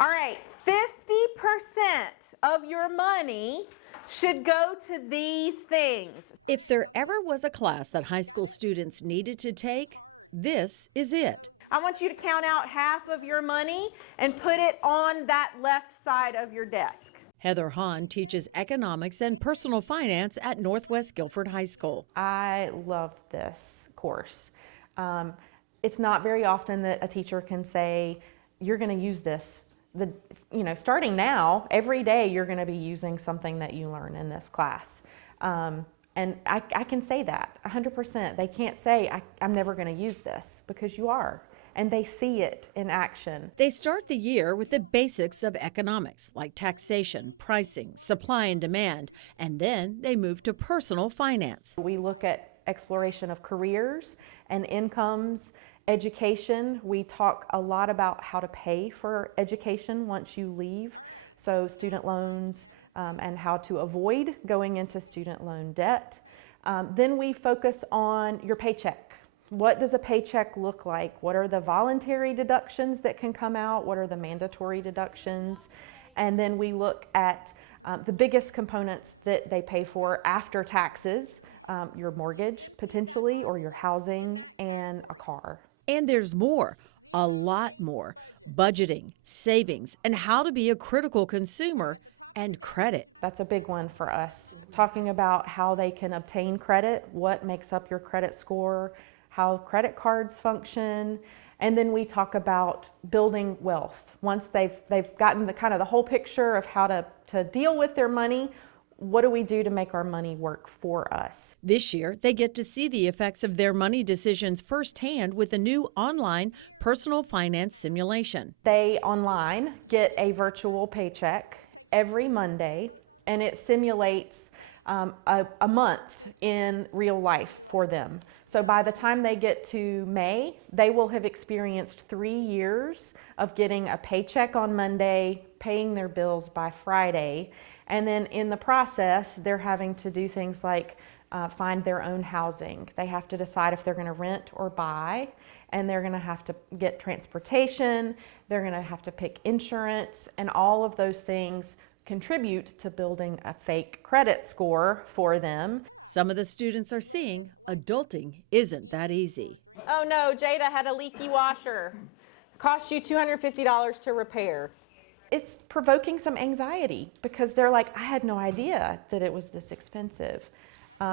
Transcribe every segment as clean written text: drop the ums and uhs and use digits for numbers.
All right, 50% of your money should go to these things. If there ever was a class that high school students needed to take, this is it. I want you to count out half of your money and put it on that left side of your desk. Heather Hahn teaches economics and personal finance at Northwest Guilford High School. I love this course. It's not very often that a teacher can say, you're going to use this. Starting now, every day you're going to be using something that you learn in this class. And I can say that 100%. They can't say, I'm never going to use this, because you are. And they see it in action. They start the year with the basics of economics, like taxation, pricing, supply and demand, and then they move to personal finance. We look at exploration of careers and incomes, education. We talk a lot about how to pay for education once you leave, so student loans and how to avoid going into student loan debt. Then we focus on your paycheck. What does a paycheck look like? What are the voluntary deductions that can come out? What are the mandatory deductions? And then we look at the biggest components that they pay for after taxes, your mortgage potentially, or your housing, and a car. And there's more, a lot more: budgeting, savings, and how to be a critical consumer, and credit. That's a big one for us. Talking about how they can obtain credit, what makes up your credit score, how credit cards function, and then we talk about building wealth. Once they've gotten the whole picture of how to deal with their money, what do we do to make our money work for us? This year, they get to see the effects of their money decisions firsthand with a new online personal finance simulation. They online get a virtual paycheck every Monday, and it simulates a month in real life for them. So by the time they get to May, they will have experienced 3 years of getting a paycheck on Monday, paying their bills by Friday, and then in the process, they're having to do things like find their own housing. They have to decide if they're going to rent or buy, and they're going to have to get transportation, they're going to have to pick insurance, and all of those things contribute to building a fake credit score for them. Some of the students are seeing adulting isn't that easy. Oh no, Jada had a leaky washer. Cost you $250 to repair. It's provoking some anxiety because they're like, I had no idea that it was this expensive.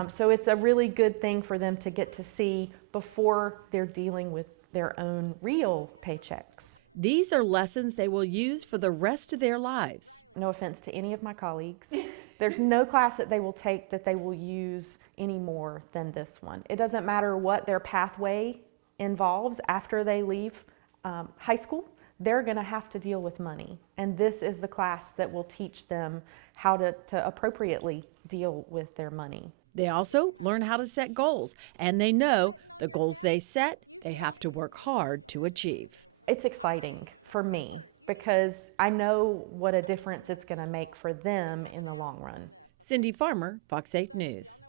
So it's a really good thing for them to get to see before they're dealing with their own real paychecks. These are lessons they will use for the rest of their lives. No offense to any of my colleagues. There's no class that they will take that they will use any more than this one. It doesn't matter what their pathway involves after they leave high school, they're going to have to deal with money. And this is the class that will teach them how to appropriately deal with their money. They also learn how to set goals, and they know the goals they set, they have to work hard to achieve. It's exciting for me because I know what a difference it's going to make for them in the long run. Cindy Farmer, Fox 8 News.